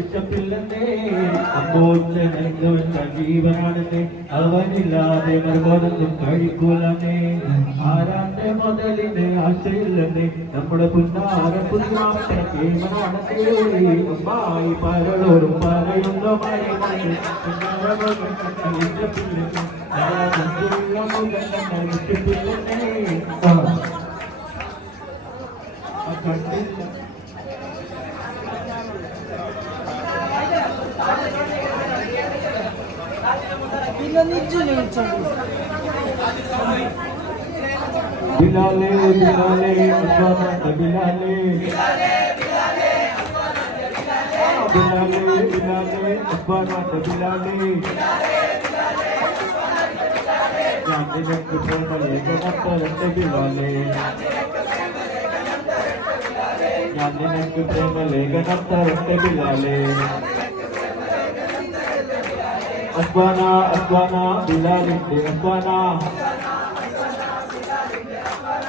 വിളിച്ചപ്പില്ലെന്നേ അപ്പോഴെന്റെ ജീവനാണെന്നേ അവനില്ലാതെ മറുപൊന്നും കഴിക്കൂലന്നേ ആരാന്റെ മുതലിന് ആശയില്ലെന്നേ നമ്മുടെ പുന്നാര പുന്നാട്ട കേമനാണെന്നേ അമ്മായി പരളോടും പറയുന്ന Bilale, Bilale, Aswana Bilale, Bilale, Bilale, Aswana Bilale. Jandine kuthana lega natta Bilale. Jandine kuthana lega natta Bilale. Aswana, Aswana, Bilale, Aswana.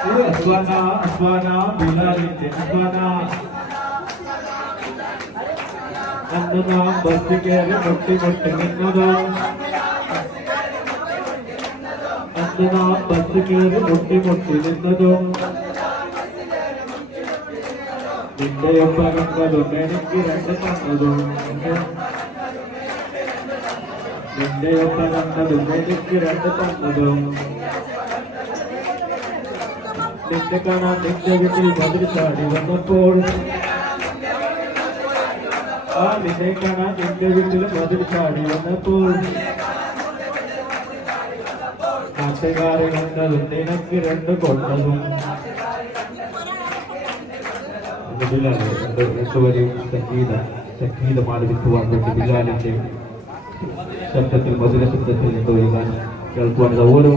Aswana, Aswana, Bilale, Aswana. Andana bastikere mutti mutti ninnadu. Andana bastikere mutti mutti ninnadu. Nindayapparangalu neniki rendu tannadu. Nindayapparangalu neniki rendu tannadu. നിന്റെ കാണാൻ നിന്റെ വീട്ടിൽ മതിൽ ചാടി വന്നപ്പോൾ ആ നിന്നെ കാണാൻ നിന്റെ വീട്ടിൽ മതിൽ ചാടി വന്നപ്പോൾ നാട്ടുകാരെ കണ്ടതും നിനക്ക് രണ്ട് കൊണ്ടതും ബിലാലെ രണ്ടുപേരെയും സംഗീതം ആലപിക്കുവാൻ വേണ്ടി ബിലാലിന്റെ ശബ്ദത്തിൽ മധുര ശബ്ദത്തിൽ നിന്ന് കേൾക്കുവാൻ ഓരോ